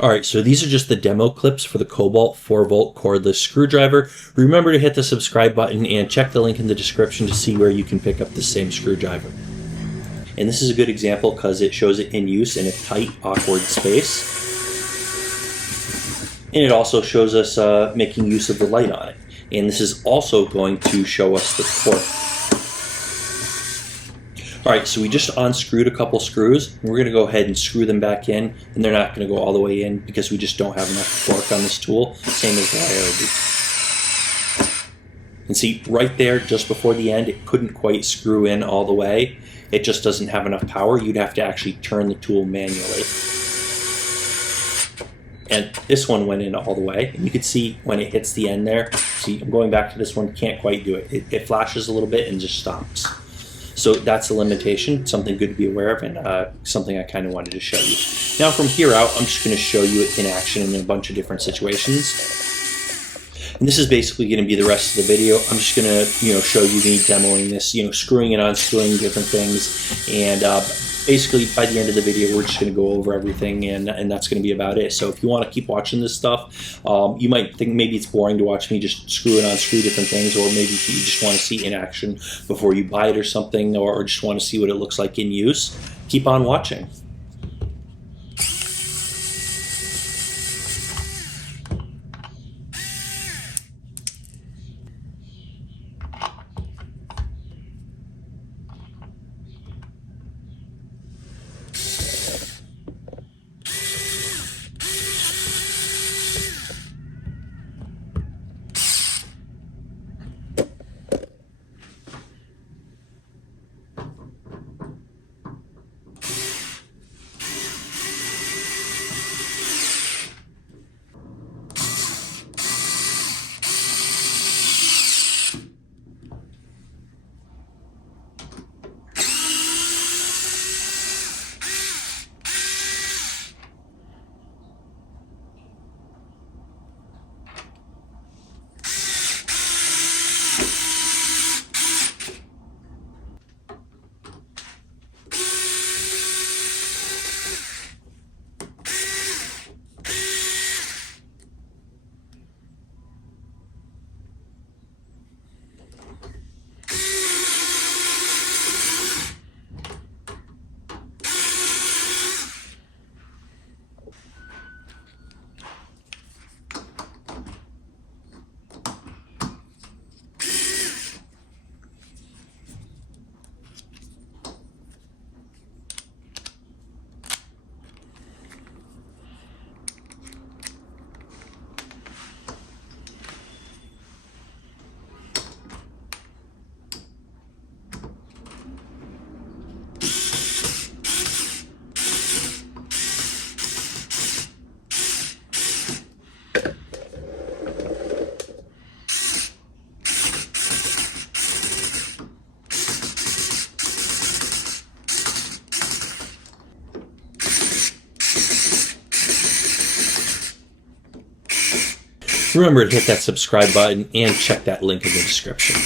Alright, so these are just the demo clips for the Kobalt 4-volt cordless screwdriver. Remember to hit the subscribe button and check the link in the description to see where you can pick up the same screwdriver. And this is a good example because it shows it in use in a tight, awkward space. And it also shows us making use of the light on it. And this is also going to show us the torque. Alright, so we just unscrewed a couple screws, and we're going to go ahead and screw them back in, and they're not going to go all the way in because we just don't have enough torque on this tool, same as the ryobi. And see, right there, just before the end, it couldn't quite screw in all the way. It just doesn't have enough power. You'd have to actually turn the tool manually. And this one went in all the way, and you can see when it hits the end there, see, I'm going back to this one, can't quite do it. It flashes a little bit and just stops. So that's a limitation, something good to be aware of, and something I kind of wanted to show you. Now from here out, I'm just going to show you it in action in a bunch of different situations. And this is basically going to be the rest of the video. I'm just going to, show you me demoing this, screwing and unscrewing different things, and basically by the end of the video, we're just going to go over everything, and that's going to be about it. So if you want to keep watching this stuff, you might think maybe it's boring to watch me just screw and unscrew different things, or maybe you just want to see in action before you buy it or something, or just want to see what it looks like in use. Keep on watching. Remember to hit that subscribe button and check that link in the description.